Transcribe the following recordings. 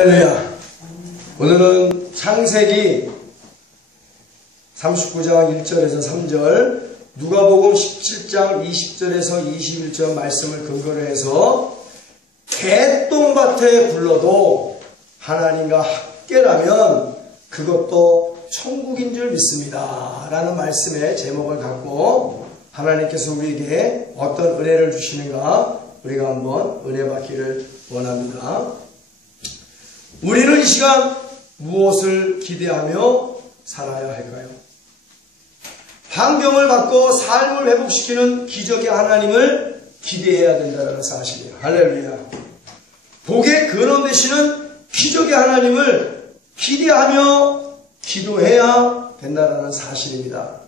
할렐루야. 오늘은 창세기 39장 1절에서 3절, 누가복음 17장 20절에서 21절 말씀을 근거로 해서 개똥밭에 굴러도 하나님과 함께라면 그것도 천국인 줄 믿습니다 라는 말씀의 제목을 갖고 하나님께서 우리에게 어떤 은혜를 주시는가 우리가 한번 은혜 받기를 원합니다. 우리는 이 시간 무엇을 기대하며 살아야 할까요? 환경을 바꿔 삶을 회복시키는 기적의 하나님을 기대해야 된다는 사실이에요. 할렐루야. 복의 근원 되시는 기적의 하나님을 기대하며 기도해야 된다는 사실입니다.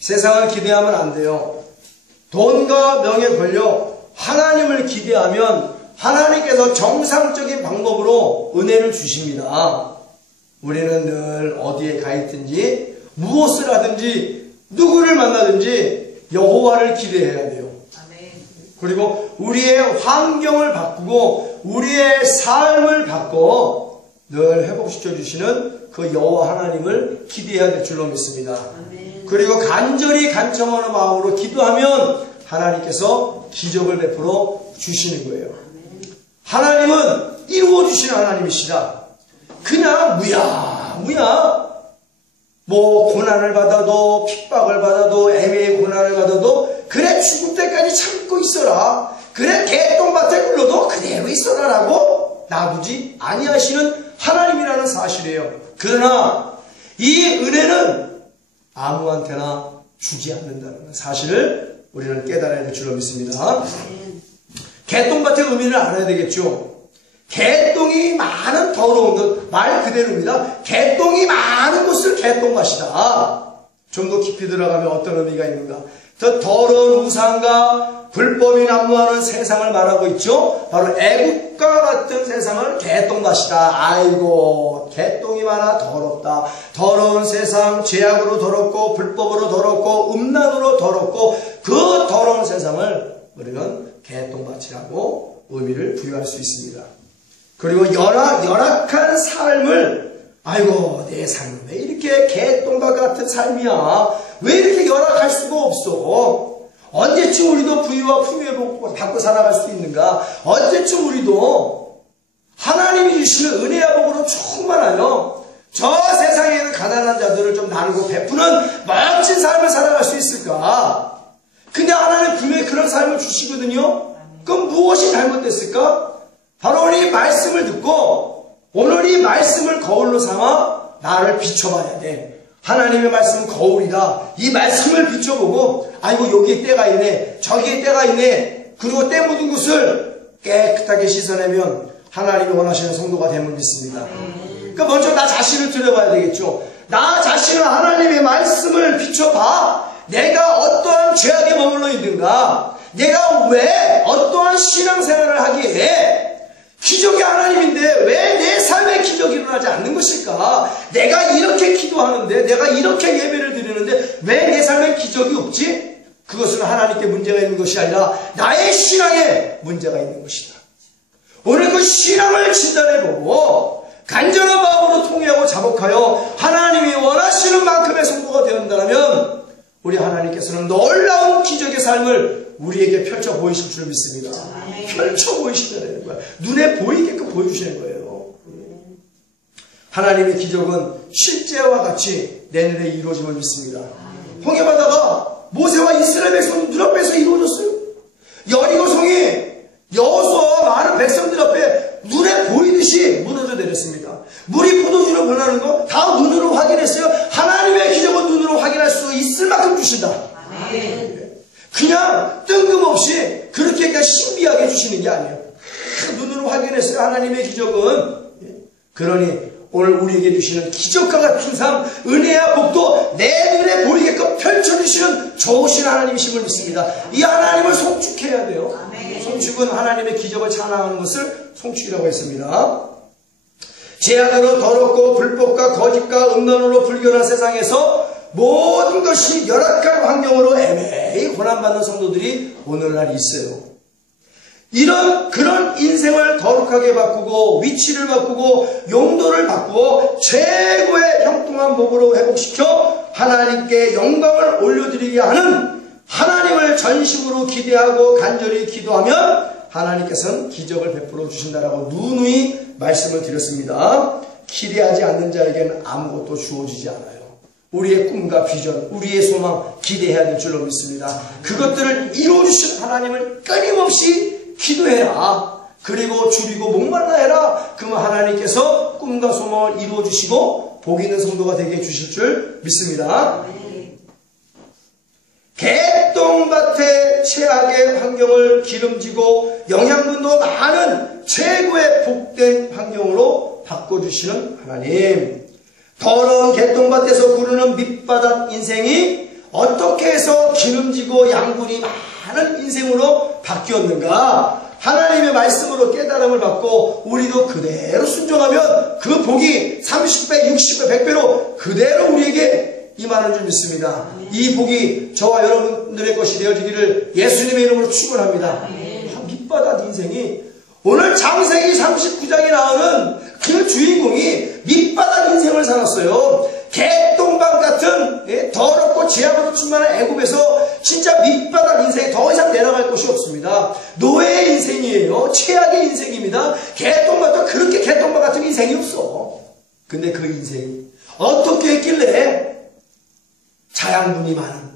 세상을 기대하면 안 돼요. 돈과 명예 권력, 하나님을 기대하면 하나님께서 정상적인 방법으로 은혜를 주십니다. 우리는 늘 어디에 가 있든지 무엇을 하든지 누구를 만나든지 여호와를 기대해야 돼요. 그리고 우리의 환경을 바꾸고 우리의 삶을 바꿔 늘 회복시켜 주시는 그 여호와 하나님을 기대해야 될 줄로 믿습니다. 그리고 간절히 간청하는 마음으로 기도하면 하나님께서 기적을 베풀어 주시는 거예요. 하나님은 이루어주시는 하나님이시다. 그냥 무야 뭐 고난을 받아도 핍박을 받아도 애매의 고난을 받아도 그래 죽을 때까지 참고 있어라. 그래 개똥밭에 굴러도 그대로 있어라 라고 놔두지 아니하시는 하나님이라는 사실이에요. 그러나 이 은혜는 아무한테나 주지 않는다는 사실을 우리는 깨달아야 될 줄로 믿습니다. 개똥밭의 의미를 알아야 되겠죠. 개똥이 많은 더러운 것, 말 그대로입니다. 개똥이 많은 곳을 개똥밭이다. 좀 더 깊이 들어가면 어떤 의미가 있는가? 더 더러운 우상과 불법이 난무하는 세상을 말하고 있죠. 바로 애국과 같은 세상을 개똥밭이다. 아이고 개똥이 많아 더럽다. 더러운 세상, 죄악으로 더럽고 불법으로 더럽고 음란으로 더럽고 그 더러운 세상을 우리는 개똥밭이라고 의미를 부여할 수 있습니다. 그리고 열악한 삶을 아이고 내 삶은 왜 이렇게 개똥밭 같은 삶이야. 왜 이렇게 열악할 수가 없어. 언제쯤 우리도 부유와 풍요의 복 받고 살아갈 수 있는가. 언제쯤 우리도 하나님이 주시는 은혜와 복으로 충만하여 저 세상에 있는 가난한 자들을 좀 나누고 베푸는 멋진 삶을 살아갈 수 있을까. 근데 하나님 분명히 그런 삶을 주시거든요. 그럼 무엇이 잘못됐을까? 바로 오늘 이 말씀을 듣고 오늘 이 말씀을 거울로 삼아 나를 비춰봐야 돼. 하나님의 말씀은 거울이다. 이 말씀을 비춰보고 아이고 여기에 때가 있네. 저기에 때가 있네. 그리고 때 묻은 곳을 깨끗하게 씻어내면 하나님이 원하시는 성도가 됨을 믿습니다. 그러니까 먼저 나 자신을 들여봐야 되겠죠. 나 자신을 하나님의 말씀을 비춰봐. 내가 어떠한 죄악에 머물러 있는가? 내가 왜 어떠한 신앙생활을 하기에 기적이 하나님인데 왜 내 삶에 기적이 일어나지 않는 것일까? 내가 이렇게 기도하는데 내가 이렇게 예배를 드리는데 왜 내 삶에 기적이 없지? 그것은 하나님께 문제가 있는 것이 아니라 나의 신앙에 문제가 있는 것이다. 오늘 그 신앙을 진단해보고 간절한 마음으로 통회하고 자복하여 하나님이 원하시는 만큼의 성도가 되었다면 우리 하나님께서는 놀라운 기적의 삶을 우리에게 펼쳐 보이실 줄 믿습니다. 펼쳐 보이시다는 거야. 눈에 보이게끔 보여주시는 거예요. 하나님의 기적은 실제와 같이 내 눈에 이루어짐을 믿습니다. 홍해바다가 모세와 이스라엘 백성 눈앞에서 이루어졌어요. 여리고성이 여호수아와 많은 백성들 앞에 눈에 보이듯이 무너져 내렸습니다. 물이 포도주로 변하는 거 다 눈으로 확인했어요. 하나님의 기적은 눈으로 확인할 수 있을 만큼 주신다. 그냥 뜬금없이 그렇게 그냥 신비하게 주시는 게 아니에요. 눈으로 확인했어요. 하나님의 기적은. 그러니 오늘 우리에게 주시는 기적과 같은 삶, 은혜와 복도 내 눈에 보이게끔 펼쳐주시는 좋으신 하나님이심을 믿습니다. 이 하나님을 송축해야 돼요. 송축은 하나님의 기적을 찬양하는 것을 송축이라고 했습니다. 죄악으로 더럽고 불법과 거짓과 음란으로 불결한 세상에서 모든 것이 열악한 환경으로 애매히 고난받는 성도들이 오늘날 있어요. 그런 인생을 거룩하게 바꾸고 위치를 바꾸고 용도를 바꾸어 최고의 형통한 몸으로 회복시켜 하나님께 영광을 올려드리게 하는 하나님을 전심으로 기대하고 간절히 기도하면 하나님께서는 기적을 베풀어 주신다라고 누누이 말씀을 드렸습니다. 기대하지 않는 자에게는 아무것도 주어지지 않아요. 우리의 꿈과 비전, 우리의 소망 기대해야 될 줄로 믿습니다. 그것들을 이루어주신 하나님을 끊임없이 기도해라. 그리고 줄이고 목말라 해라. 그러면 하나님께서 꿈과 소망을 이루어주시고 복 있는 성도가 되게 해주실 줄 믿습니다. 개똥밭의 최악의 환경을 기름지고 영양분도 많은 최고의 복된 환경으로 바꿔주시는 하나님. 더러운 개똥밭에서 구르는 밑바닥 인생이 어떻게 해서 기름지고 양분이 많은 인생으로 바뀌었는가? 하나님의 말씀으로 깨달음을 받고 우리도 그대로 순종하면 그 복이 30배, 60배, 100배로 그대로 우리에게 임하는 줄 믿습니다. 이 복이 저와 여러분들의 것이 되어지기를 예수님의 이름으로 축원합니다. 밑바닥 인생이 오늘 창세기 39장에 나오는 그 주인공이 밑바닥 인생을 살았어요. 개똥밭 같은 더럽고 죄악으로 충만한 애굽에서 진짜 밑바닥 인생에 더 이상 내려갈 곳이 없습니다. 노예의 인생이에요. 최악의 인생입니다. 개똥밭도 그렇게 개똥밭 같은 인생이 없어. 근데 그 인생이 어떻게 했길래 자양분이 많은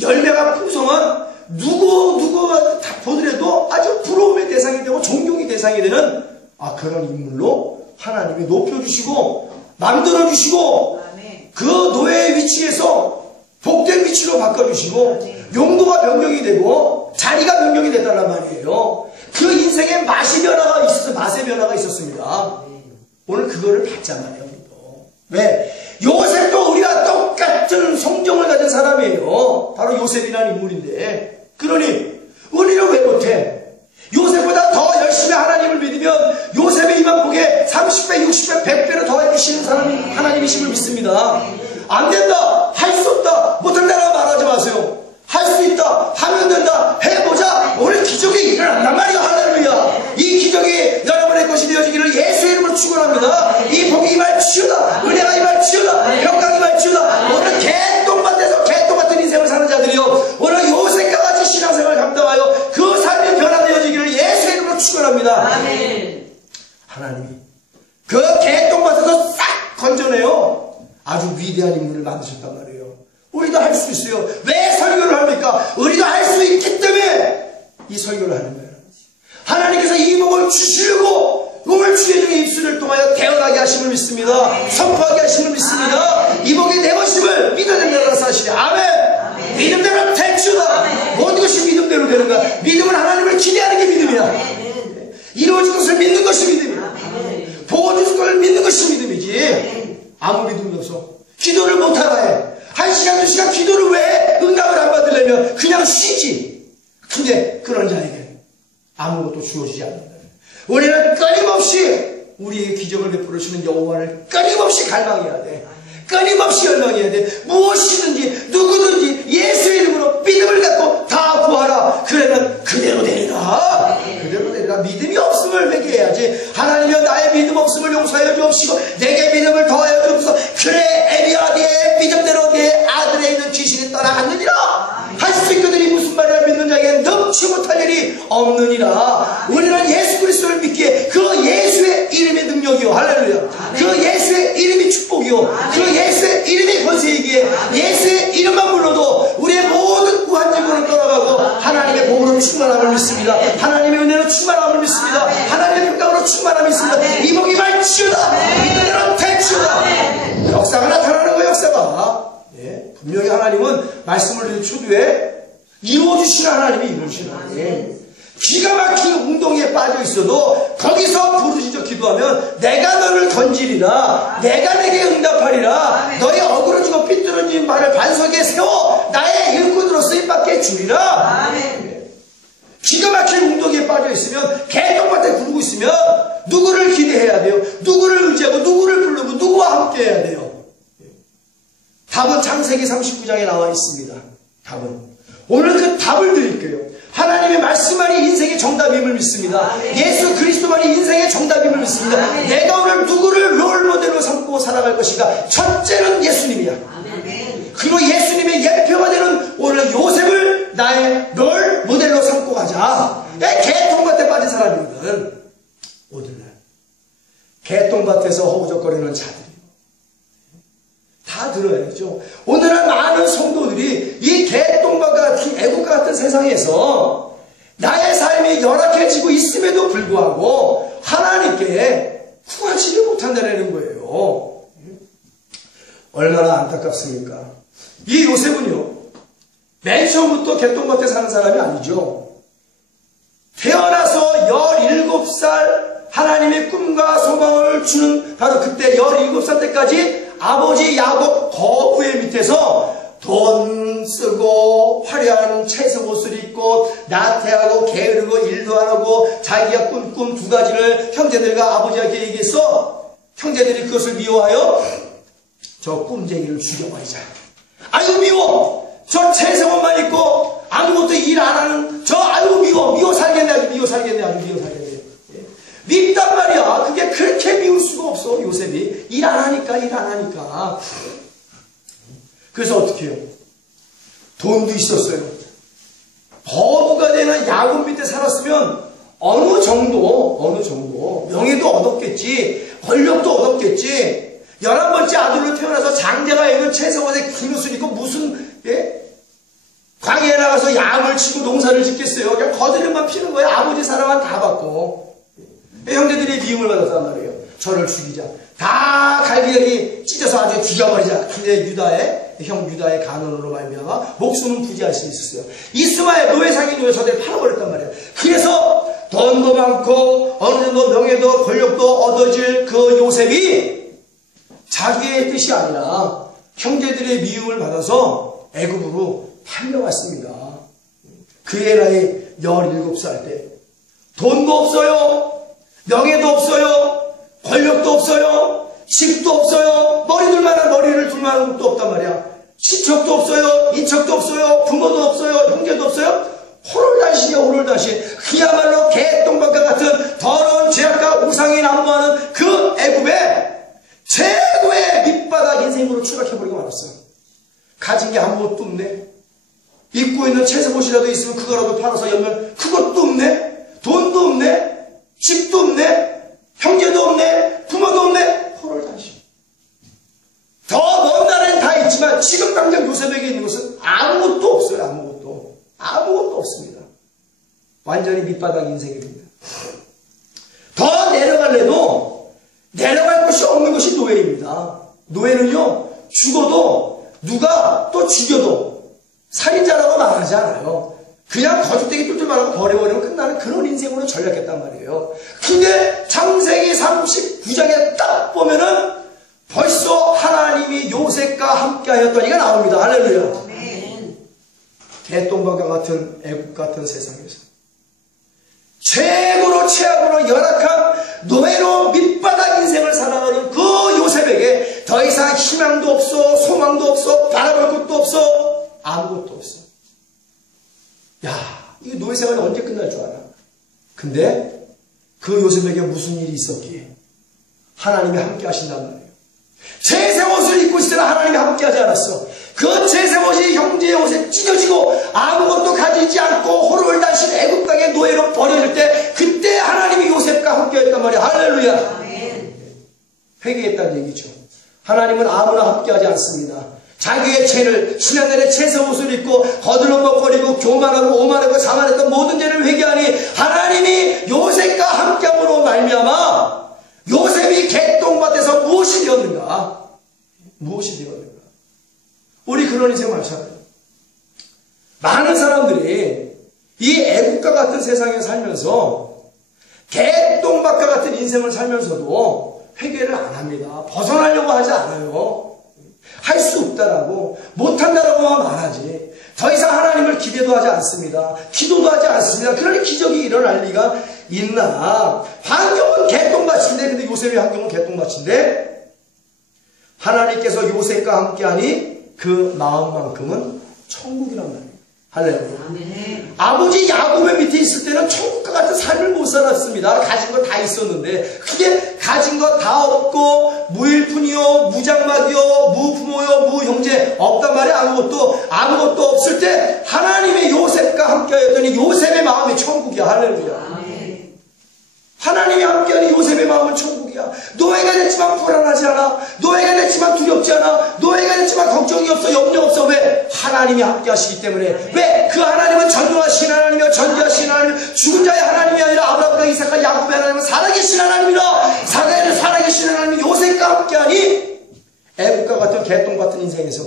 열매가 풍성한 누구가 다 보더라도 아주 부러움의 대상이 되고 존경의 대상이 되는 그런 인물로 하나님이 높여주시고 만들어주시고 그 노예의 위치에서 복된 위치로 바꿔주시고 용도가 변경이 되고 자리가 변경이 됐단 말이에요. 그 인생에 맛의 변화가 있었습니다. 오늘 그거를 받잖아요. 왜? 요셉도 우리와 똑같은 성정을 가진 사람이에요. 바로 요셉이라는 인물인데 그러니 우리는 왜 못해? 요셉보다 더 열심히 하나님을 믿으면 요셉의 이만 복에 30배, 60배, 100배로 더해주시는 사람이 하나님이심을 믿습니다. 안 된다, 할 수 없다, 못한다라고 말하지 마세요. 할 수 있다, 하면 된다, 해보자. 오늘 기적이 일어난단 말이야. 할렐루야. 이 기적이 여러분의 것이 되어지기를 예수의 이름으로 축원합니다. 이 복이 임할지어다, 은혜가 임할지어다, 평강이 임할지어다. 오늘 개똥밭에서 개똥 같은 인생을 사는 자들이요, 오늘 요셉과 같이 신앙생활을 감당하여 그 삶이 변화되어지기를 예수의 이름으로 축원합니다. 하나님이 그 개똥밭에서 싹 건져내요. 아주 위대한 인물을 만드셨단 말이에요. 우리도 할 수 있어요. 왜 설교를 합니까? 우리도 할 수 있기 때문에 이 설교를 하는 거예요. 하나님께서 이 복을 주시려고 오늘 주의 중에 입술을 통하여 태어나게 하심을 믿습니다. 선포하게 하심을 믿습니다. 이 복이 내 것임을 믿어야 된다고 사실이에요. 아멘. 믿음대로 될지어다. 모든 것이 믿음대로 되는 거야. 믿음은 하나님을 기대하는 게 믿음이야. 이루어질 것을 믿는 것이 믿음이야. 보여줄 것을 믿는 것이 믿음이지. 아무 믿음이 없어. 기도를 못하라 해. 1시간, 2시간 기도를 왜 응답을 안 받으려면 그냥 쉬지. 근데 그런 자에게 아무것도 주어지지 않는다. 우리는 끊임없이 우리에게 기적을 베풀어 주시는 여호와를 끊임없이 갈망해야 돼. 끊임없이 열망해야 돼. 무엇이든지 누구든지 예수의 이름으로 믿음을 갖고 다 구하라. 그러면 그대로 되리라. 그대로 되리라. 믿음이 없음을 회개해야지. 하나님이여 나의 믿음 없음을 용서하여 주옵시고 내게 믿음을 더하여 주옵소서. 그래 에리야 네 믿음대로 내 아들에 있는 귀신이 떠나갔느니라. 할 수 있거든. 이 무슨 말이야. 믿는 자에게는 넘치 못할 일이 없느니라. 우리는 예수 그리스도를 믿기에 그 예수의 이름의 능력이요. 할렐루야. 그 예수의 이름이 축복이요. 그 예수의 이름이 권세이기에 예수의 이름만 불러도 우리의 모든 구한 질문을 떠나가고 하나님의 복으로 충만함을 믿습니다. 하나님의 은혜로 충만함을 믿습니다. 하나님의 평강으로 충만함을 믿습니다. 이 복이 말지어다. 믿는 대로 될지어다. 역사가 나타나는 거예요. 역사가. 분명히 하나님은 말씀을 초두에 이루어주시는 하나님이 이루어주시는 하나님. 기가 막힌 웅덩이에 빠져 있어도 거기서 부르짖어 기도하면 내가 너를 건지리라. 내가 내게 응답하리라. 너의 어그러지고 삐뚤어진 발을 반석에 세워 나의 일꾼으로 쓰임받게 주리라. 기가 막힌 웅덩이에 빠져 있으면 개똥밭에 굴고 있으면 누구를 기대해야 돼요? 누구를 의지하고 누구를 부르고 누구와 함께 해야 돼요? 답은 창세기 39장에 나와 있습니다. 답은 오늘 그 답을 드릴게요. 하나님의 말씀만이 인생의 정답임을 믿습니다. 예수 그리스도만이 인생의 정답임을 믿습니다. 내가 오늘 누구를 롤모델로 삼고 살아갈 것인가? 첫째는 예수님이야. 그리고 예수님의 예표가 되는 오늘 요셉을 나의 롤모델로 삼고 가자. 개똥밭에 빠진 사람이거든. 오늘날 개똥밭에서 허우적거리는 자들이 다 들어야죠. 오늘날 많은 성도들이 이 개똥밭과 같은 애국과 같은 세상에서 나의 삶이 열악해지고 있음에도 불구하고 하나님께 구하지를 못한다는 거예요. 얼마나 안타깝습니까? 이 요셉은요, 맨 처음부터 개똥밭에 사는 사람이 아니죠. 태어나서 17살 하나님의 꿈과 소망을 주는 바로 그때 17살 때까지 아버지 야곱 거부의 밑에서 돈 쓰고 화려한 채색 옷을 입고 나태하고 게으르고 일도 안 하고 자기가 꾼 꿈 두 가지를 형제들과 아버지에게 얘기했어. 형제들이 그것을 미워하여 저 꿈쟁이를 죽여버리자. 아유 미워. 저 채색 옷만 입고 아무것도 일 안 하는 저 아유 미워 살겠네. 아주 미워 살겠네. 밉단 말이야. 그게 그렇게 미울 수가 없어. 요셉이 일 안 하니까. 그래서 어떻게 해요? 돈도 있었어요. 거부가 되는 야곱 밑에 살았으면 어느 정도 명예도 얻었겠지, 권력도 얻었겠지. 11번째 아들로 태어나서 장자가 입은 채색옷에 긴 옷을 입고 무슨 광야에 나가서 양을 치고 농사를 짓겠어요. 그냥 거드름만 피는 거예요. 아버지 사랑은 다 받고. 형제들이 미움을 받았단 말이에요. 저를 죽이자. 다 갈기갈기 찢어서 아주 죽여버리자. 근데 유다의 간언으로 말미암아 목숨은 부지할 수 있었어요. 이스마엘 노예상이 되어 저들을 팔아버렸단 말이에요. 그래서 돈도 많고 어느 정도 명예도 권력도 얻어질 그 요셉이 자기의 뜻이 아니라 형제들의 미움을 받아서 애굽으로 팔려왔습니다. 그의 나이 17살 때 돈도 없어요. 명예도 없어요. 권력도 없어요. 집도 없어요. 머리를 둘 만한 것도 없단 말이야. 친척도 없어요. 인척도 없어요. 부모도 없어요. 형제도 없어요. 호롤단신. 그야말로 개똥밭과 같은 더러운 죄악과 우상이 난무하는 그 애굽에 최고의 밑바닥 인생으로 추락해버리고 말았어요. 가진 게 아무것도 없네. 입고 있는 채색옷이라도 있으면 그거라도 팔아서 열면 그것도 없네. 돈도 없네. 집도 없네. 형제도 없네. 부모도 없네. 호롤단신. 더 먼 나라엔 다 있지만 지금 당장 요셉에게 있는 것은 아무것도 없어요. 아무것도 없습니다. 완전히 밑바닥 인생입니다. 더 내려갈래도 내려갈 곳이 없는 것이 노예입니다. 노예는요, 죽어도 누가 또 죽여도 살인자라고 말하지 않아요. 그냥 거짓되게 뚫뚫 말하고 버려버리면 끝나는 그런 인생으로 전락했단 말이에요. 근데 창세기 39장에 딱 보면은 벌써 하나님이 요셉과 함께 하였더니가 나옵니다. 할렐루야. 개똥밭과 같은 애국 같은 세상에서 최고로 최악으로 열악한 노예로 밑바닥 인생을 살아가는 그 요셉에게 더 이상 희망도 없어, 소망도 없어, 바라볼 것도 없어, 아무것도 없어. 야, 이 노예 생활이 언제 끝날 줄 알아? 근데 그 요셉에게 무슨 일이 있었기에 하나님이 함께 하신단 말이에요. 채색옷을 입고 있을 때는 하나님이 함께 하지 않았어. 그 채색옷이 형제의 옷에 찢어지고 아무것도 가지지 않고 호롤단신 애굽 땅의 노예로 버려질 때 그때 하나님이 요셉과 함께 했단 말이야. 할렐루야. 회개했다는 얘기죠. 하나님은 아무나 함께 하지 않습니다. 자기의 죄를 지난날에 채색옷을 입고 거들먹거리고 교만하고 오만하고 자만했던 모든 죄를 회개하니 하나님이 요셉과 함께함으로 말미암아 요셉이 개똥밭에서 무엇이 되었는가? 우리 그런 인생 많잖아요. 많은 사람들이 이 애국과 같은 세상에 살면서 개똥밭과 같은 인생을 살면서도 회개를 안 합니다. 벗어나려고 하지 않아요. 할 수 없다라고, 못한다라고 말하지. 더 이상 하나님을 기대도 하지 않습니다. 기도도 하지 않습니다. 그러니 기적이 일어날 리가 있나? 환경은 개똥밭인데, 근데 요셉의 환경은 개똥밭인데, 하나님께서 요셉과 함께하니 그 마음만큼은 천국이란 말이에요. 할렐루야. 아버지 야곱의 밑에 있을 때는 천국과 같은 삶을 못 살았습니다. 가진 거 다 있었는데 그게 가진 거 다 없고 무일푼이요 무장막이요 무부모요 무형제 없단 말이야. 아무것도 없을 때 하나님의 요셉과 함께하였더니 요셉의 마음이 천국이야. 할렐루야. 하나님이 함께하는 요셉의 마음은 천국이야. 노예가 됐지만 불안하지 않아. 노예가 됐지만 두렵지 않아. 노예가 됐지만 걱정이 없어. 염려 없어. 왜? 하나님이 함께하시기 때문에. 왜? 그 하나님은 전능하신 하나님이요 전지하신 하나님, 죽은 자의 하나님이 아니라 아브라함과 이삭과 야곱의 하나님은 살아계신 하나님이라. 살아계신 하나님이 요셉과 함께하니 애국과 같은 개똥 같은 인생에서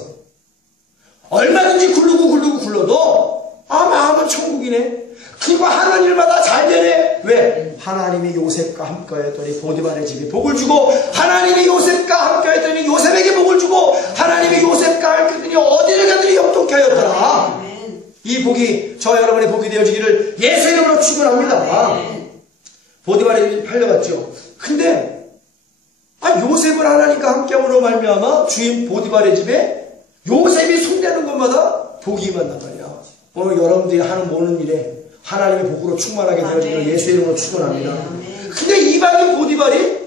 얼마든지 굴러도 마음은 천국이네. 그리고 하는 일마다 잘 되네. 왜? 하나님이 요셉과 함께했더니 보디발의 집이 복을 주고, 하나님이 요셉과 함께했더니 요셉에게 복을 주고, 하나님이 요셉과 함께했더니 어디를 가더니 영통케 하였더라. 이 복이 저 여러분의 복이 되어지기를 예수 이름으로 축원합니다. 보디발의 집이 팔려갔죠. 근데 요셉을 하나님과 함께함으로 말미암아 주인 보디발의 집에 요셉이 손대는 것마다 복이 임한단 말이야. 오늘 여러분들이 하는 모든 일에 하나님의 복으로 충만하게 되어지기를 예수 이름으로 축원합니다. 근데 이방인 보디발이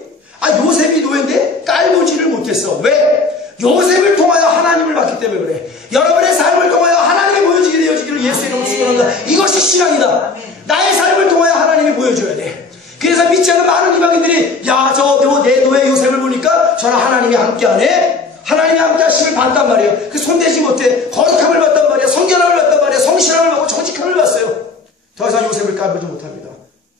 요셉이 노예인데 깔보지를 못했어. 왜? 요셉을 통하여 하나님을 받기 때문에 그래. 여러분의 삶을 통하여 하나님이 보여지게 되어지기를 예수 이름으로 축원합니다. 이것이 신앙이다. 나의 삶을 통하여 하나님이 보여줘야 돼. 그래서 믿지 않는 많은 이방인들이 내 노예 요셉을 보니까 저는 하나님이 함께하네. 하나님이 함께 하심을 봤단 말이에요. 그 손대지 못해 거룩함을 받단 말이야. 성결함을 받단 말이야. 성실함을 받고 정직함을 받았어요. 더 이상 요셉을 까보지 못합니다.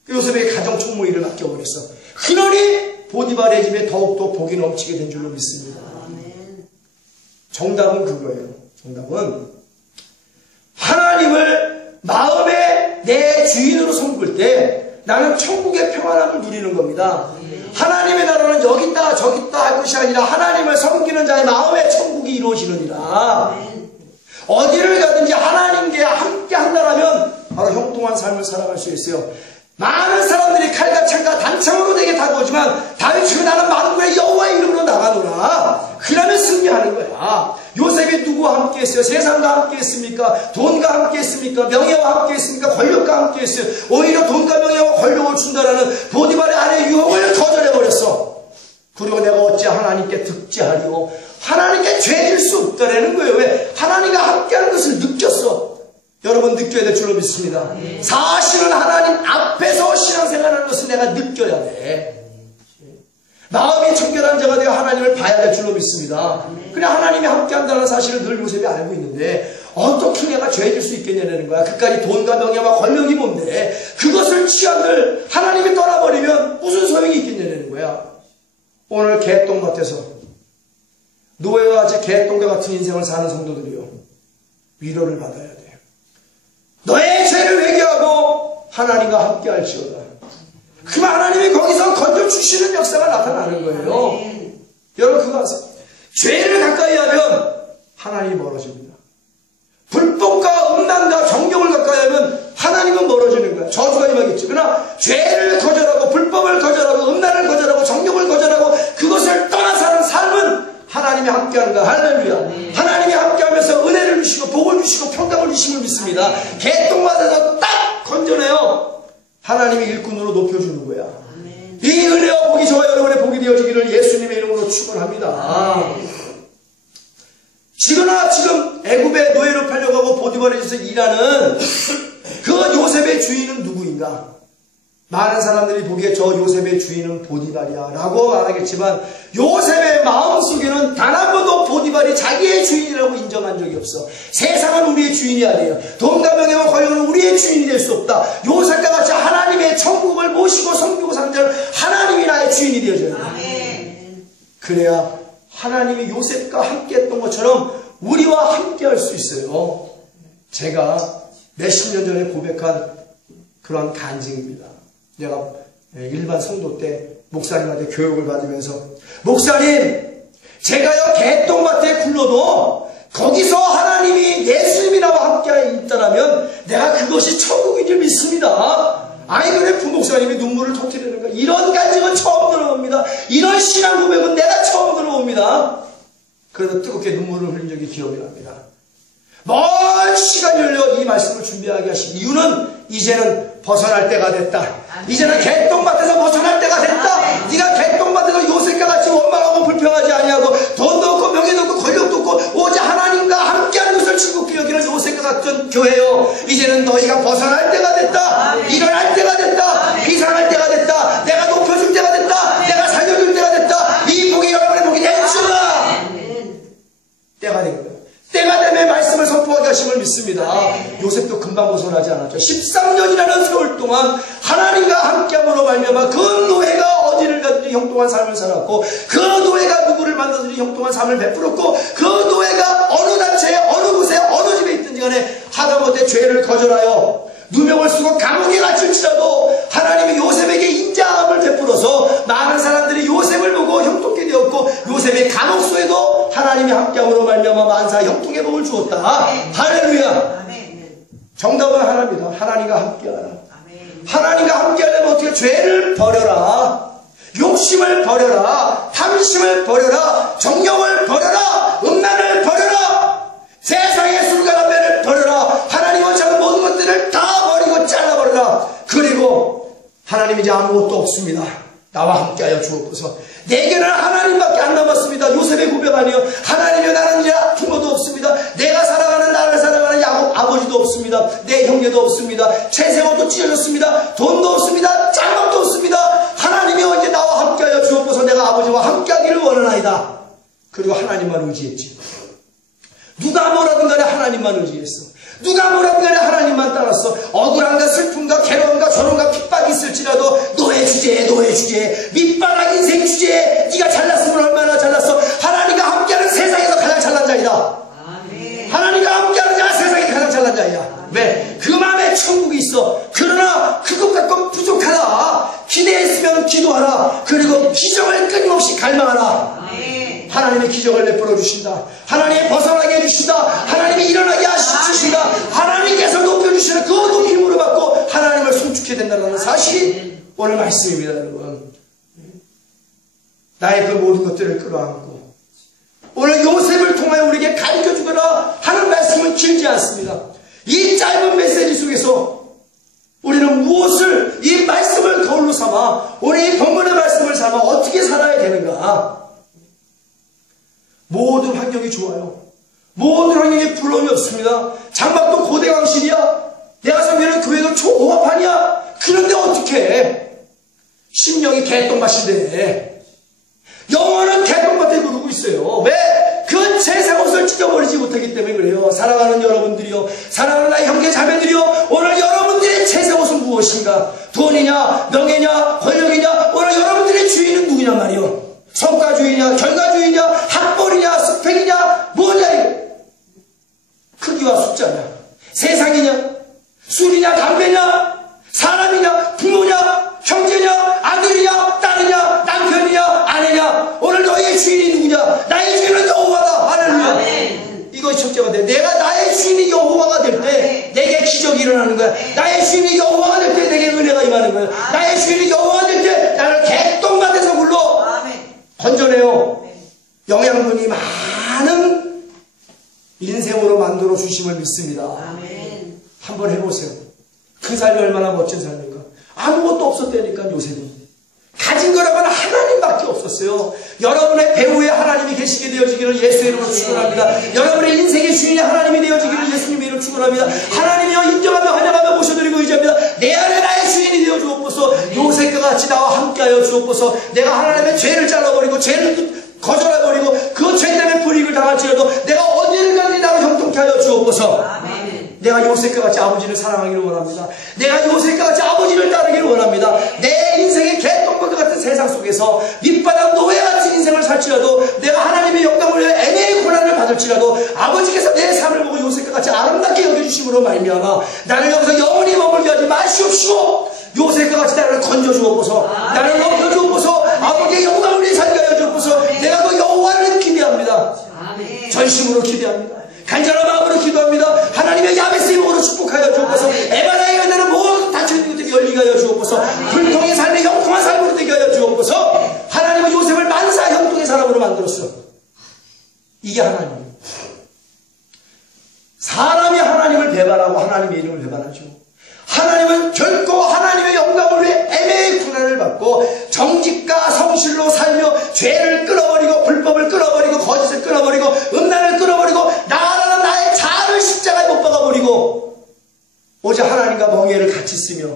그 요셉에게 가정 총무 일을 맡겨버렸어. 그러니 보디발의 집에 더욱더 복이 넘치게 된 줄로 믿습니다. 정답은 그거예요. 정답은 하나님을 마음에 내 주인으로 섬길 때 나는 천국의 평안함을 누리는 겁니다. 하나님의 나라는 여기 있다 저기 있다 할 것이 아니라 하나님을 섬기는 자의 마음에 천국이 이루어지느니라. 어디를 가든지 하나님께 함께 한다라면 바로 형통한 삶을 살아갈 수 있어요. 많은 사람들이 칼과 창과 단창으로 내게 다가오지만 다윗이 나는 만군의 여호와의 이름으로 나가노라. 그러면 승리하는 거야. 요셉이 누구와 함께 했어요? 세상과 함께 했습니까? 돈과 함께 했습니까? 명예와 함께 했습니까? 권력과 함께 했어요. 오히려 돈과 명예와 권력을 준다라는 보디발의 아내의 유혹을 거절해버렸어. 그리고 내가 어찌 하나님께 득지하리오? 하나님께 죄질 수 없다라는 거예요. 왜? 하나님과 함께하는 것을 느꼈어. 여러분 느껴야 될 줄로 믿습니다. 사실은 하나님 앞에서 신앙생활하는 것을 내가 느껴야 돼. 마음이 청결한 자가 되어 하나님을 봐야 될 줄로 믿습니다. 그냥 하나님이 함께한다는 사실을 늘 요셉이 알고 있는데 어떻게 내가 죄질 수 있겠냐는 거야. 그까지 돈과 명예와 권력이 뭔데 그것을 취한들 하나님이 떠나버리면 무슨 소용이 있겠냐는 거야. 오늘 개똥밭에서 노예와 같이 개똥과 같은 인생을 사는 성도들이요, 위로를 받아야 돼. 너의 죄를 회개하고 하나님과 함께 할지어다. 그러면 하나님이 거기서 건져주시는 역사가 나타나는 거예요. 여러분 그거 아세요? 죄를 가까이 하면 하나님이 멀어집니다. 불법과 음란과 정욕을 가까이 하면 하나님은 멀어지는 거야. 저주가 임하겠죠. 그러나 죄를 거절하고 불법을 거절하고 음란을 거절하고 정욕을 거절하고 그것을 떠나 사는 삶은 하나님이 함께하는 거야. 할렐루야. 하나님이 함께하면서 은혜를 주시고 복을 주시고 평강을 주심을 믿습니다. 개똥밭에서 딱 건져내요. 하나님이 일꾼으로 높여주는 거야. 이 은혜와 복이 저와 여러분의 복이 되어지기를 예수님의 이름으로 축원합니다. 지금 애굽의 노예로 팔려가고 보디발의 집에서 일하는 그 요셉의 주인은 누구인가? 많은 사람들이 보기에 저 요셉의 주인은 보디발이야 라고 말하겠지만 요셉의 마음속에는 단 한 번도 보디발이 자기의 주인이라고 인정한 적이 없어. 세상은 우리의 주인이 아니에요. 돈과 명예와 권력은 우리의 주인이 될 수 없다. 요셉과 같이 하나님의 천국을 모시고 섬기고 사는 자는 하나님이 나의 주인이 되어줘야 돼. 그래야 하나님이 요셉과 함께 했던 것처럼 우리와 함께 할 수 있어요. 제가 몇십 년 전에 고백한 그런 간증입니다. 내가 일반 성도 때 목사님한테 교육을 받으면서 목사님, 제가요 개똥밭에 굴러도 거기서 하나님이 예수님이 나와 함께 있다라면 내가 그것이 천국인 줄 믿습니다. 아니 그래 부목사님이 눈물을 터뜨리는 거야. 이런 간증은 처음 들어봅니다. 이런 신앙 고백은 내가 처음 들어봅니다. 그래서 뜨겁게 눈물을 흘린 적이 기억이 납니다. 먼 시간이 흘려 이 말씀을 준비하게 하신 이유는 이제는 벗어날 때가 됐다. 이제는 개똥밭에서 벗어날 때가 됐다. 네가 개똥밭에서 요셉과 같이 원망하고 불평하지 아니하고 돈도 없고 명예도 없고 권력도 없고 오직 하나님과 함께하는 것을 즐겁게 여기는 요셉과 같은 교회요. 이제는 너희가 벗어날 때가 됐다. 일어날 때가 됐다. 비상할 때가 됐다. 내가 높여줄 때가 됐다. 내가 살려줄 때가 됐다. 이 복이 여러분의 복이 되주라. 때가 된 거예요. 때가 되면 말씀을 선포하게 하심을 믿습니다. 요셉도 금방 벗어나지 않았죠. 13년이라는 세월 동안 하나님과 함께함으로 말미암아 그 노예가 어디를 가든지 형통한 삶을 살았고, 그 노예가 누구를 만나든지 형통한 삶을 베풀었고, 그 노예가 어느 단체에 어느 곳에 어느 집에 있든지 간에 하다못해 죄를 거절하여 누명을 쓰고 감옥에 갇힐지라도 하나님이 요셉에게 인자함을 베풀어서 많은 사람들이 요셉을 보고 형통케 되었고, 요셉의 감옥소에도 하나님이 함께함으로 말미암아 만사 형통의 복을 주었다. 할렐루야. 정답은 하나입니다. 하나님과 함께하라. 하나님과 함께하려면 어떻게? 죄를 버려라. 욕심을 버려라. 탐심을 버려라. 정욕을 버려라. 음란을 버려라. 세상의 술과 담배를 버려라. 하나님과 작은 모든 것들을 다 버리고 잘라버려라. 그리고 하나님이 이제 아무것도 없습니다. 나와 함께하여 주옵소서. 내게는 하나님밖에 안 남았습니다. 요셉의 고백 아니요. 하나님이 나는 이제 부모도 없습니다. 내가 살아가는 나를 살아가는 야곱 아버지도 없습니다. 내 형제도 없습니다. 채세옷도 찢어졌습니다. 돈도 없습니다. 짤막도 없습니다. 하나님이 언제 나와 함께하여 주옵소서. 내가 아버지와 함께하기를 원하나이다. 그리고 하나님만 의지했지. 누가 뭐라든 간에 하나님만 의지했어. 누가 뭐라든 간에 하나님만 따랐어. 억울함과 슬픔과 괴로움과 조롱과 핍박이 있을지라도 너의 주제에 너의 주제에 밑바닥 인생 주제에 네가 잘났으면 얼마나 잘났어. 하나님과 함께하는 세상에서 가장 잘난 자이다. 하나님과 함께하는 자가 세상에 가장 잘난 자이야. 왜? 그 마음에 천국이 있어. 그러나 그것 갖고 부족하다. 기대했으면 기도하라. 그리고 기적을 끊임없이 갈망하라. 하나님의 기적을 베풀어 주신다. 하나님이 벗어나게 해주신다. 하나님이 일어나게 하시신다. 하나님께서 높여주시는 그 높임으로 받고 하나님을 송축해야 된다는 사실이 오늘 말씀입니다. 여러분, 나의 그 모든 것들을 끌어안고 오늘 요셉을 통하여 우리에게 가르쳐주거나 하는 말씀은 길지 않습니다. 이 짧은 메시지 속에서 우리는 무엇을, 이 말씀을 거울로 삼아, 오늘 이 본문의 말씀을 삼아 어떻게 살아야 되는가. 모든 환경이 좋아요. 모든 환경에 부러움이 없습니다. 장막도 고대왕실이야. 내가 섬기는 교회도 초호합하냐. 그런데 어떻게 해? 심령이 개똥밭인데 영혼은 개똥밭에 구르고 있어요. 왜? 그 제사옷을 찢어버리지 못하기 때문에 그래요. 사랑하는 여러분들이요, 사랑하는 나의 형제 자매들이요, 오늘 여러분들의 제사옷은 무엇인가? 돈이냐, 명예냐, 권력이냐? 오늘 여러분들의 주인은 누구냐 말이요. 성과주의냐, 결과주의냐, 학벌이냐, 스펙이냐, 뭐냐? 크기와 숫자냐, 세상이냐, 술이냐, 담배냐, 사람이냐, 부모냐, 형제냐, 아들이냐, 딸이냐, 남편이냐, 아내냐. 오늘 너의 주인이 누구냐? 나의 주인은 여호와다. 할렐루야. 이것이 첫째가 돼. 내가 나의 주인이 여호와가 될 때 내게 기적이 일어나는 거야. 나의 주인이 여호와가 될 때 내게 은혜가 임하는 거야. 나의 주인이 여호와가 될 때 나를 개똥밭에서 불러 건져내요. 영양분이 많은 인생으로 만들어 주심을 믿습니다. 한번 해보세요. 그 삶이 얼마나 멋진 삶인가. 아무것도 없었다니까. 요셉은 가진 거라고는 하나님밖에 없었어요. 여러분의 배후에 하나님이 계시게 되어지기를 예수의 이름으로 축원합니다. 여러분의 인생의 주인이 하나님이 되어지기를 예수님의 이름으로 축원합니다. 하나님이여 인정하며 환영하며 모셔드리고 의지합니다. 내 안에 나의 주인이 되어 주옵소서. 요셉과 같이 나와 함께하여 주옵소서. 내가 하나님의 죄를 잘라버리고 죄를 거절해버리고 그 죄 때문에 불이익을 당할지라도 내가 어디를 가든지 나를 형통케 하여 주옵소서. 내가 요셉과 같이 아버지를 사랑하기를 원합니다. 내가 요셉과 같이 아버지를 따르기를 원합니다. 내 인생의 개똥밭과 같은 세상 속에서 밑바닥 노예 같은 인생을 살지라도 내가 하나님의 영광을 위해 애매의 고난을 받을지라도 아버지께서 내 삶을 보고 요셉과 같이 아름답게 여겨주심으로 말미암아 나를 여기서 영원히 머물게 하지 마시옵시고 요셉과 같이 나를 건져주옵소서. 나를 넘겨주옵소서. 아버지의 영광을 위해 살게 하여 주옵소서. 내가 그 여호와를 기대합니다. 전심으로 기대합니다. 간절한 마음으로 기도합니다. 하나님의 야베스의 목으로 축복하여 주옵소서. 에바라에 간다는 모든 닫혀있는 것들이 열리게 하여 주옵소서. 불통의 삶의 형통한 삶으로 되게 하여 주옵소서. 하나님은 요셉을 만사 형통의 사람으로 만들었어. 이게 하나님이에요. 죄를 끊어버리고 불법을 끊어버리고 거짓을 끊어버리고 음란을 끊어버리고 나라는 나의 자아를 십자가에 못 박아버리고 오직 하나님과 멍에를 같이 쓰며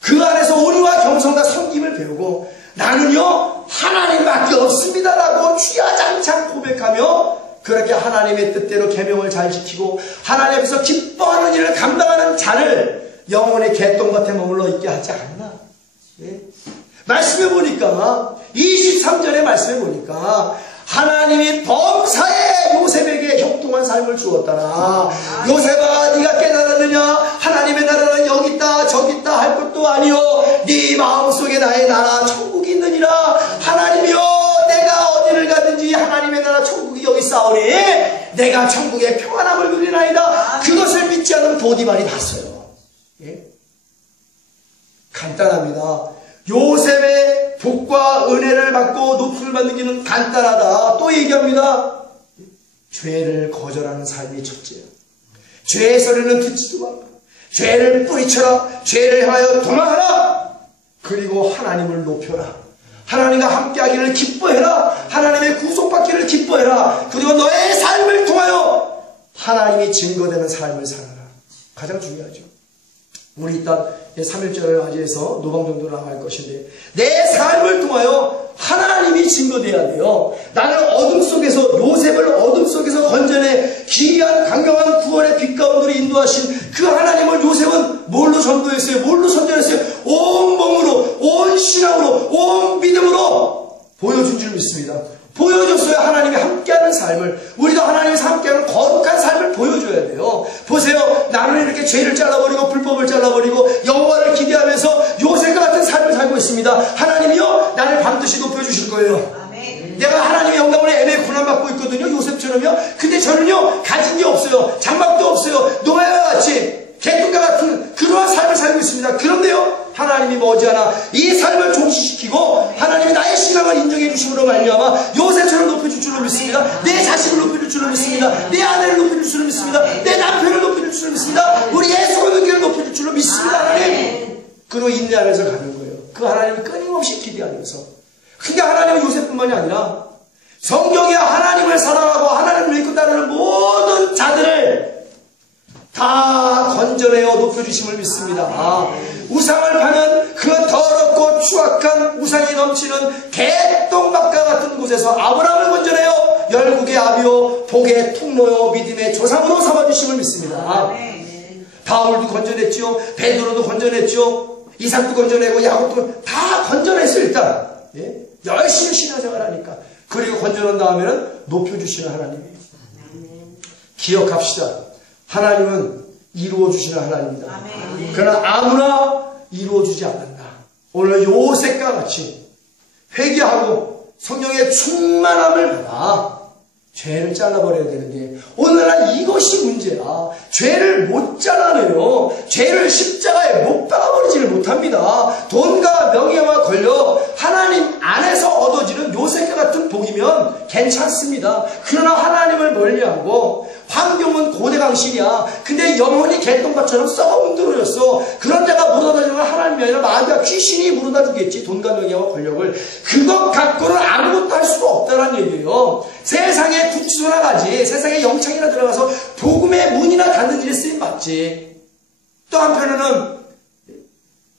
그 안에서 온유와 겸손과 섬김을 배우고 나는요 하나님밖에 없습니다라고 주야장창 고백하며 그렇게 하나님의 뜻대로 계명을 잘 지키고 하나님 앞에서 기뻐하는 일을 감당하는 자를 영혼의 개똥밭에 머물러 있게 하지 않나. 예? 말씀해 보니까 23절의 말씀해 보니까 하나님이 범사에 요셉에게 형통한 삶을 주었다나. 요셉아 네가 깨달았느냐? 하나님의 나라는 여기 있다 저기 있다 할 것도 아니요 네 마음속에 나의 나라 천국이 있느니라. 하나님이여 내가 어디를 가든지 하나님의 나라 천국이 여기 있사오니 내가 천국의 평안함을 누리나이다. 그것을 믿지 않으면 도디말이 봤어요. 예? 간단합니다. 요셉의 복과 은혜를 받고 높임을 받는 길은 간단하다. 또 얘기합니다. 죄를 거절하는 삶이 첫째야. 죄의 소리는 듣지도 마라. 죄를 뿌리쳐라. 죄를 향하여 도망하라. 그리고 하나님을 높여라. 하나님과 함께하기를 기뻐해라. 하나님의 구속받기를 기뻐해라. 그리고 너의 삶을 통하여 하나님이 증거되는 삶을 살아라. 가장 중요하죠. 우리 이따 3.1절을 맞이해서 노방정도로 나갈 것인데 내 삶을 통하여 하나님이 증거돼야 돼요. 나는 어둠 속에서 요셉을 어둠 속에서 건져내 기이한 강경한 구원의 빛 가운데로 인도하신 그 하나님을 요셉은 뭘로 전도했어요? 뭘로 선전했어요? 온 몸으로 온 신앙으로 온 믿음으로 보여준 줄 믿습니다. 보여줬어요. 하나님이 함께하는 삶을. 우리도 하나님과 함께하는 거룩한 삶을 보여줘야 돼요. 보세요. 나는 이렇게 죄를 잘라버리고 불법을 잘라버리고 여호와를 기대하면서 요셉과 같은 삶을 살고 있습니다. 하나님이요 나를 반드시 높여주실 거예요. 아멘. 내가 하나님의 영광으로 애매히 고난받고 있거든요. 요셉처럼요. 근데 저는요 가진 게 없어요. 장막도 없어요. 노예와 같이 개똥과 같은 그러한 삶을 살고 있습니다. 그런데요 하나님이 머지않아 이 삶을 종식시키고 하나님이 나의 신앙을 인정해 주심으로 말미암아 요셉처럼 높여줄 줄로 믿습니다. 내 자식을 높여줄 줄로 믿습니다. 내 아내를 높여줄 줄로 믿습니다. 내 남편을 높여줄 줄로 믿습니다. 우리 예수의 능력을 높여줄 줄로 믿습니다. 하나님 그로 인내하면서 가는 거예요. 그 하나님을 끊임없이 기대하면서. 근데 하나님은 요셉뿐만이 아니라 성경에 하나님을 사랑하고 하나님을 믿고 따르는 모든 자들을 다 건져내어 높여주심을 믿습니다. 우상을 파는 그 더럽고 추악한 우상이 넘치는 개똥밭과 같은 곳에서 아브라함을 건져내어 열국의 아비요 복의 통로요 믿음의 조상으로 삼아주심을 믿습니다. 바울도 건져냈죠. 베드로도 건져냈죠. 이삭도 건져내고 야곱도 다 건져냈어요. 일단 열심히 신앙생활 하니까. 그리고 건져놓은 다음에는 높여주시는 하나님이에요. 기억합시다. 하나님은 이루어주시는 하나님입니다. 아멘. 그러나 아무나 이루어주지 않는다. 오늘 요셉과 같이 회개하고 성령의 충만함을 받아 죄를 잘라버려야 되는데 오늘날 이것이 문제야. 죄를 못 잘라내요. 죄를 십자가에 못 박아버리지를 못합니다. 돈과 명예와 권력 하나님 안에서 얻어지는 요셉과 같은 복이면 괜찮습니다. 그러나 하나님을 멀리하고 환경은 고대강실이야. 근데 영혼이 개똥밭처럼 썩어 문드러졌어. 그런 자가 물어다주면 하나님이 아니라 마귀와 귀신이 물어다주겠지. 돈과 명예와 권력을. 그것 갖고는 아무것도 할 수가 없다는 얘기예요. 세상에 구치소나 가지, 세상에 영창이나 들어가서 복음의 문이나 닫는 일에 쓰임받지. 또 한편으로는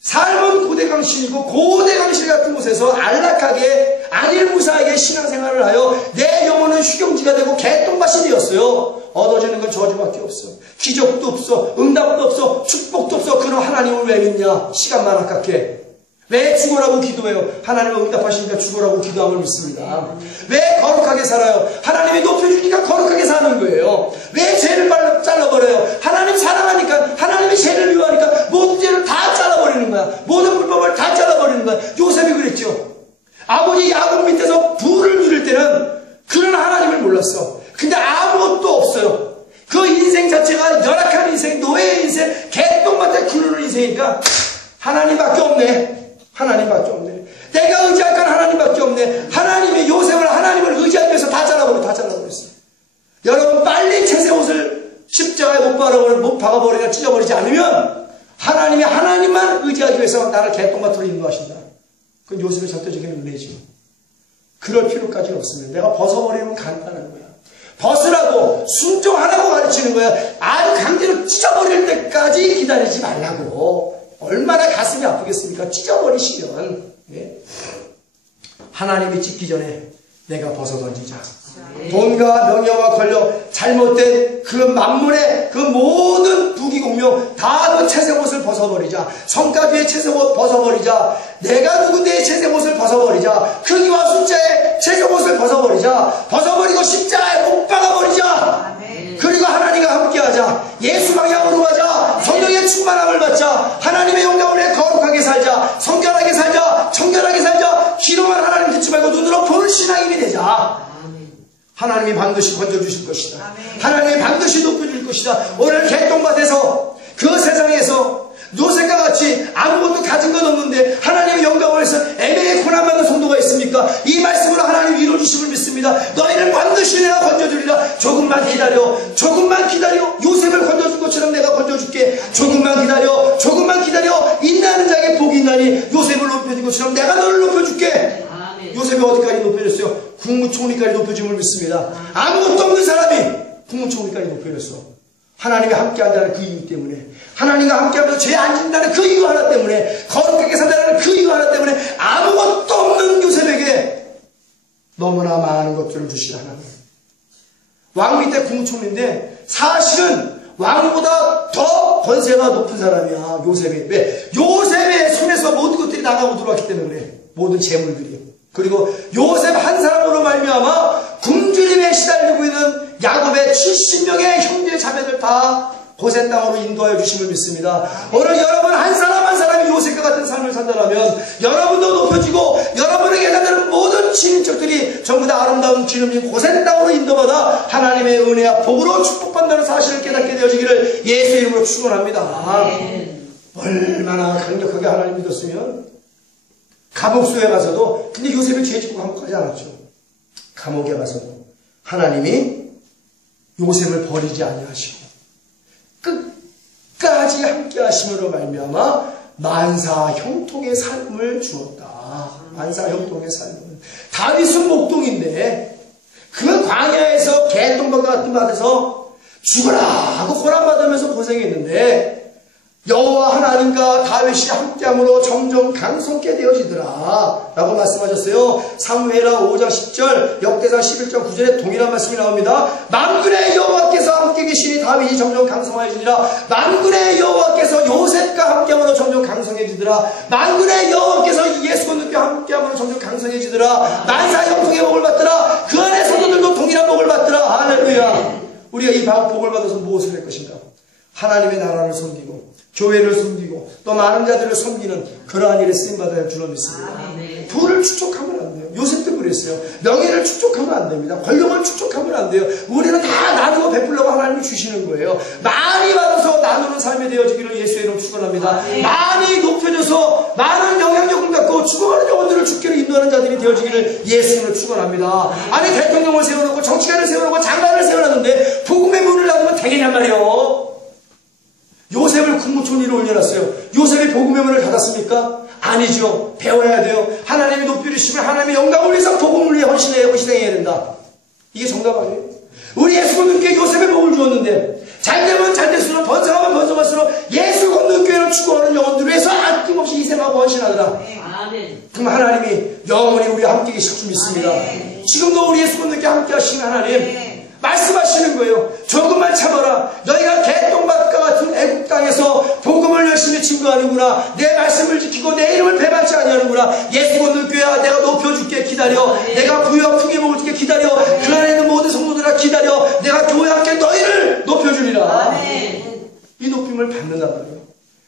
삶은 고대강실이고 고대강실 같은 곳에서 안락하게 안일무사하게 신앙생활을 하여 내 영혼은 휴경지가 되고 개똥밭이 되었어요. 얻어지는 건 저주밖에 없어. 기적도 없어. 응답도 없어. 축복도 없어. 그럼 하나님을 왜 믿냐? 시간만 아깝게. 왜 죽어라고 기도해요? 하나님은 응답하시니까 죽어라고 기도함을 믿습니다. 왜 거룩하게 살아요? 하나님이 높여주니까 거룩하게 사는 거예요. 왜 죄를 잘라버려요? 하나님 사랑하니까, 하나님이 죄를 미워하니까 모든 죄를 다 잘라버리는 거야. 모든 불법을 다 잘라버리는 거야. 요셉이 그랬죠. 아버지 야곱 밑에서 부를 누릴 때는 그런 하나님을 몰랐어. 근데 아무것도 없어요. 그 인생 자체가 열악한 인생, 노예의 인생, 개똥밭에 굴르는 인생이니까 하나님밖에 없네. 하나님밖에 없네. 내가 의지할 건 하나님밖에 없네. 하나님의 요셉을 하나님을 의지하기 위해서 다 잘라버렸어요. 여러분 빨리 채색 옷을 십자가에 못 박아버리거나 찢어버리지 않으면 하나님이 하나님만 의지하기 위해서 나를 개똥밭으로 인도하신다. 그건 요셉의 절대적인 은혜죠. 그럴 필요까지는 없습니다. 내가 벗어버리면 간단한 거야. 벗으라고, 순종하라고 가르치는 거야. 아주 강제로 찢어버릴 때까지 기다리지 말라고. 얼마나 가슴이 아프겠습니까? 찢어버리시면. 네. 하나님이 찢기 전에 내가 벗어던지자. 돈과 명예와 권력, 잘못된 그 만물의 그 모든 부귀공명 다 그 채색옷을 벗어버리자. 성가비의 채색옷 벗어버리자. 내가 누군데의 채색옷을 벗어버리자. 크기와 숫자의 채색옷을 벗어버리자. 벗어버리고 십자가에 못 박아버리자. 그리고 하나님과 함께하자. 예수 방향으로 가자. 성령의 충만함을 받자. 하나님의 영광을 위해 거룩하게 살자. 성결하게 살자. 청결하게 살자. 귀로만 하나님 듣지 말고 눈으로 보는 신앙인이 되자. 하나님이 반드시 건져주실 것이다. 하나님이 반드시 높여줄 것이다. 오늘 개똥밭에서 그 세상에서 요셉과 같이 아무것도 가진 건 없는데 하나님의 영광을 위해서 애매히 고난받는 성도가 있습니까? 이 말씀으로 하나님 위로주심을 믿습니다. 너희를 반드시 내가 건져주리라. 조금만 기다려. 조금만 기다려. 요셉을 건져준 것처럼 내가 건져줄게. 조금만 기다려. 조금만 기다려. 인내하는 자에게 복이 있나니 요셉을 높여준 것처럼 내가 너를 높여줄게. 요셉이 어디까지 높여졌어요? 국무총리까지 높여줌을 믿습니다. 아무것도 없는 사람이 국무총리까지 높여졌어. 하나님이 함께한다는 그 이유 때문에, 하나님과 함께하면서 죄 안 짓는다는 그 이유 하나 때문에, 거룩하게 산다는 그 이유 하나 때문에 아무것도 없는 요셉에게 너무나 많은 것들을 주신 하나님. 왕위 때 국무총리인데 사실은 왕보다 더 권세가 높은 사람이야. 요셉이. 왜? 요셉의 손에서 모든 것들이 나가고 들어왔기 때문에 그래. 모든 재물들이. 그리고 요셉 한 사람으로 말미암아 굶주림에 시달리고 있는 야곱의 70명의 형제 자매들 다 고센 땅으로 인도하여 주심을 믿습니다. 오늘 여러분 한 사람 한 사람이 요셉과 같은 삶을 산다면 여러분도 높여지고 여러분에게 해당되는 모든 친인척들이 전부 다 아름다운 기름진 고센 땅으로 인도받아 하나님의 은혜와 복으로 축복받는 사실을 깨닫게 되어지기를 예수 이름으로 축원합니다. 얼마나 강력하게 하나님 믿었으면 감옥소에 가서도, 근데 요셉이 죄 짓고 감옥 가지 않았죠. 감옥에 가서도 하나님이 요셉을 버리지 아니하시고 끝까지 함께 하심으로 말미암아 만사 형통의 삶을 주었다. 만사 형통의 삶을. 다윗은 목동인데 그 광야에서 개똥밭 같은 밭에서 죽으라 하고 고난받으면서 고생했는데 여호와 하나님과 다윗이 함께함으로 점점 강성케 되어지더라 라고 말씀하셨어요. 사무엘하 5장 10절, 역대상 11장 9절에 동일한 말씀이 나옵니다. 만군의 여호와께서 함께 계시니 다윗이 점점 강성하여지니라. 만군의 여호와께서 요셉과 함께함으로 점점 강성해지더라. 만군의 여호와께서 예수 그리스도와 함께함으로 점점 강성해지더라. 만사 형통의 복을 받더라. 그 안에 성도들도 동일한 복을 받더라. 할렐루야. 우리가 이 복을 받아서 무엇을 할 것인가? 하나님의 나라를 섬기고 교회를 섬기고 또 많은 자들을 섬기는 그러한 일에 쓰임받아야 할 줄로 믿습니다. 부를 축적하면 안 돼요. 요셉도 그랬어요. 명예를 축적하면 안 됩니다. 권력을 축적하면 안 돼요. 우리는 다 나누고 베풀려고 하나님이 주시는 거예요. 많이 받아서 나누는 삶이 되어지기를 예수의 이름으로 축원합니다. 많이 높여져서 많은 영향력을 갖고 죽어가는 영혼들을 죽기로 인도하는 자들이 되어지기를 예수의 이름으로 축원합니다. 아니 대통령을 세워놓고 정치가를 세워놓고 장관을 세워놨는데 복음의 문을 닫으면 되겠냔 말이에요. 요셉을 국무총리로 올려놨어요. 요셉이 복음의 문을 닫았습니까? 아니죠. 배워야 돼요. 하나님이 높이시면 하나님의 영광을 위해서 복음을 위해 희생해야 된다. 이게 정답 아니에요? 우리 예수 건너교회 요셉의 복을 주었는데 잘되면 잘될수록 번성하면 번성할수록 예수 건너교회를 추구하는 영혼들을 위해서 아낌없이 희생하고 헌신하더라. 그럼 하나님이 영원히 우리와 함께 계실 줄 믿습니다. 지금도 우리 예수 건너교회 함께 하시는 하나님 말씀하시는 거예요. 조금만 참아라. 너희가 개똥밭과 같은 애국 땅에서 복음을 열심히 증거하는구나. 내 말씀을 지키고 내 이름을 배반치 아니하는구나. 예수 건너교회야 내가 높여줄게. 기다려. 내가 부유와 풍의 복을 줄게. 기다려. 그 안에 있는 모든 성도들아 기다려. 내가 교회와 함께 너희를 높여주리라. 이 높임을 받는단 말이에요.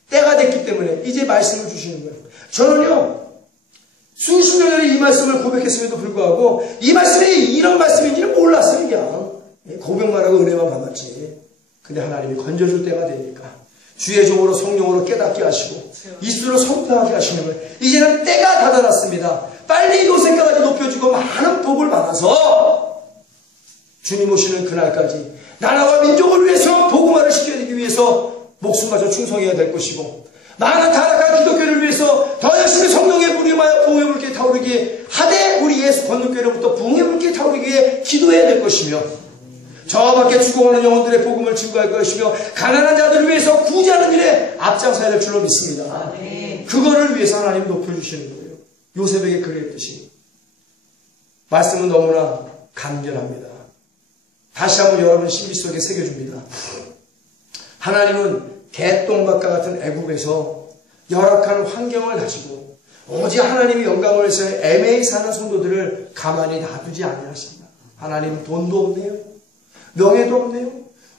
때가 됐기 때문에 이제 말씀을 주시는 거예요. 저는요 수십 년 전에 이 말씀을 고백했음에도 불구하고 이 말씀이 이런 말씀인지는 몰랐어요. 그냥 고백만 하고 은혜만 받았지. 근데 하나님이 건져줄 때가 되니까 주의 종으로 성령으로 깨닫게 하시고 이수로 선포하게 하시는 거예요. 이제는 때가 다다랐습니다. 빨리 요셉까지 높여주고 많은 복을 받아서 주님 오시는 그날까지 나라와 민족을 위해서 복음화를 시켜내기 위해서 목숨마저 충성해야 될 것이고 많은 타락한 기독교를 위해서 더 열심히 성령의 부림하여 보호의 물결이 타오르게 하되 우리 예수 건너교회로부터 붕의 물결이 타오르기 위해 기도해야 될 것이며 저 밖에 죽어가는 영혼들의 복음을 증거할 것이며 가난한 자들을 위해서 구제하는 일에 앞장서야 될 줄로 믿습니다. 그거를 위해서 하나님 높여주시는 거예요. 요셉에게 그랬듯이. 말씀은 너무나 간결합니다. 다시 한번 여러분 신비 속에 새겨줍니다. 하나님은 개똥밭과 같은 애국에서 열악한 환경을 가지고 오직 하나님의 영광을 위해서 애매히 사는 성도들을 가만히 놔두지 아니하십니다. 하나님 돈도 없네요. 명예도 없네요.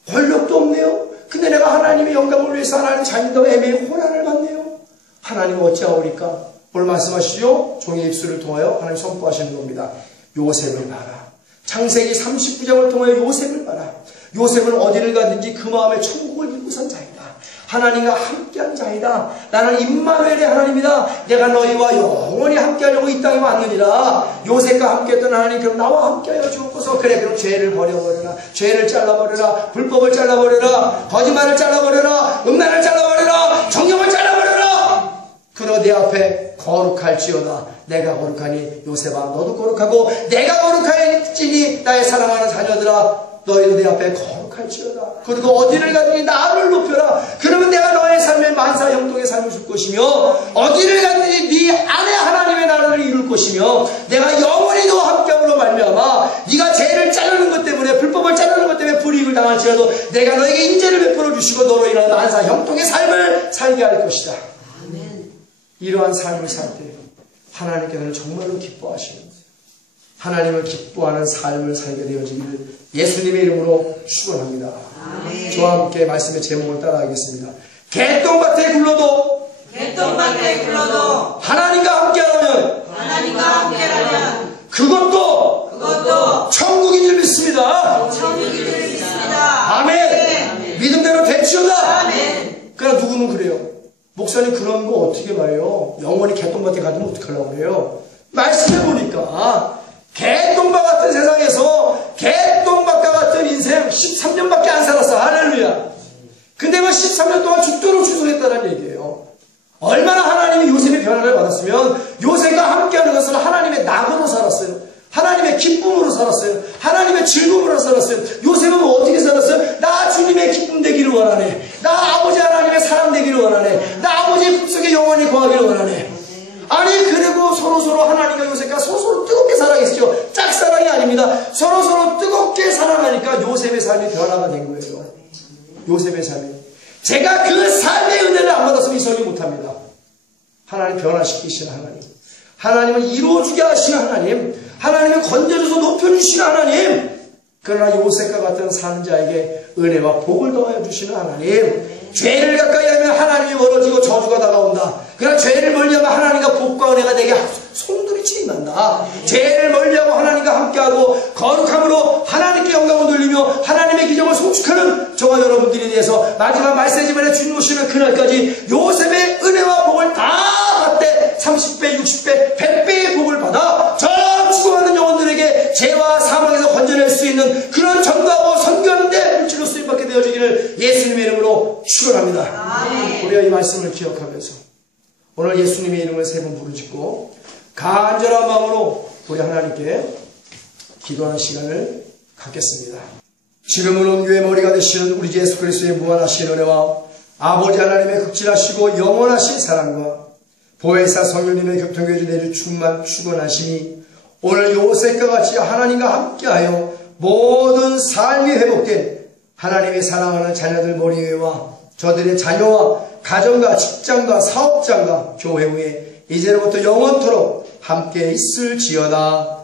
권력도 없네요. 근데 내가 하나님의 영광을 위해서 하나님 자녀도 애매히 고난을 받네요. 하나님은 어찌하오리까? 오늘 말씀하시죠? 종의 입술을 통하여 하나님 선포하시는 겁니다. 요셉을 봐라. 창세기 39장을 통하여 요셉을 봐라. 요셉은 어디를 가든지 그 마음에 천국을 이루고 산 자이다. 하나님과 함께한 자이다. 나는 임마누엘의 하나님이다. 내가 너희와 영원히 함께하려고 이 땅에 왔느니라. 요셉과 함께했던 하나님, 그럼 나와 함께하여 주옵소서. 그래, 그럼 죄를 버려버려라. 죄를 잘라버려라. 불법을 잘라버려라. 거짓말을 잘라버려라. 음란을 잘라버려라. 정욕을 잘라버려라. 그러 내 앞에 거룩할지어다. 내가 거룩하니 요셉아 너도 거룩하고 내가 거룩할지니 나의 사랑하는 자녀들아 너희도 내 앞에 거룩할지어다. 그리고 어디를 가든지 나를 높여라. 그러면 내가 너의 삶에 만사 형통의 삶을 줄 것이며 어디를 가든지 네 안에 하나님의 나라를 이룰 것이며 내가 영원히 너와 함께함으로 말미암아 네가 죄를 자르는 것 때문에 불법을 자르는 것 때문에 불이익을 당할지라도 내가 너에게 인재를 베풀어 주시고 너로 인한 만사 형통의 삶을 살게 할 것이다. 이러한 삶을 살 때 하나님께서는 정말로 기뻐하시는 거예요. 하나님을 기뻐하는 삶을 살게 되어지기를 예수님의 이름으로 축원합니다. 저와 함께 말씀의 제목을 따라하겠습니다. 개똥밭에 굴러도 하나님과 함께하면 그것도 천국인 줄 믿습니다. 아멘. 믿음대로 되치우다. 그러나 누구는 그래요. 목사님 그런 거 어떻게 말해요? 영원히 개똥밭에 가두면 어떡하려고 그래요? 말씀해보니까 개똥밭 같은 세상에서 개똥밭과 같은 인생 13년밖에 안 살았어. 할렐루야. 근데 뭐 13년 동안 죽도록 충성했다는 얘기예요. 얼마나 하나님이 요셉의 변화를 받았으면 요셉과 함께하는 것은 하나님의 낙으로 살았어요. 하나님의 기쁨으로 살았어요. 하나님의 즐거움으로 살았어요. 요셉은 어떻게 살았어요? 나 주님의 기쁨 되기를 원하네. 나 아버지 하나님의 사랑 되기를 원하네. 나 아버지의 품속에 영원히 거하기를 원하네. 아니 그리고 서로서로 하나님과 요셉과 서로서로 뜨겁게 사랑했죠. 짝사랑이 아닙니다. 서로서로 뜨겁게 사랑하니까 요셉의 삶이 변화가 된 거예요. 요셉의 삶이. 제가 그 삶의 은혜를 안 받았으면 이 소리 못합니다. 하나님 변화시키시는 하나님. 하나님은 이루어주게 하시는 하나님. 하나님은 건져줘서 높여주시는 하나님. 그러나 요셉과 같은 사는 자에게 은혜와 복을 더하여 주시는 하나님. 죄를 가까이 하면 하나님이 멀어지고 저주가 다가온다. 그러나 죄를 멀리하면 하나님과 복과 은혜가 내게 송두리치게 난다. 죄를 멀리하고 하나님과 함께하고 거룩함으로 하나님께 영광을 돌리며 하나님의 기적을 송축하는 저와 여러분들에 대해서 마지막 말세지만에 주님 오시는 그날까지 요셉의 은혜와 복을 다 받되 30배, 60배, 100배의 복을 받아 저 죽어가는 영혼들에게 죄와 사망에서 건져낼 수 있는 그런 전도하고 선교하는 데 물질로 쓰임받게 되어지기를 예수님의 이름으로 축원합니다. 우리가 이 말씀을 기억하면서 오늘 예수님의 이름을 세 번 부르짖고 간절한 마음으로 우리 하나님께 기도하는 시간을 갖겠습니다. 지금은 온 교회 머리가 되시는 우리 예수 그리스도의 무한하신 은혜와 아버지 하나님의 극진하시고 영원하신 사랑과 보혜사 성령님의 교통교회 내주 충만 축원하심이 오늘 요셉과 같이 하나님과 함께하여 모든 삶이 회복된 하나님의 사랑하는 자녀들 머리 위에와 저들의 자녀와 가정과 직장과 사업장과 교회 위에 이제로부터 영원토록 함께 있을지어다.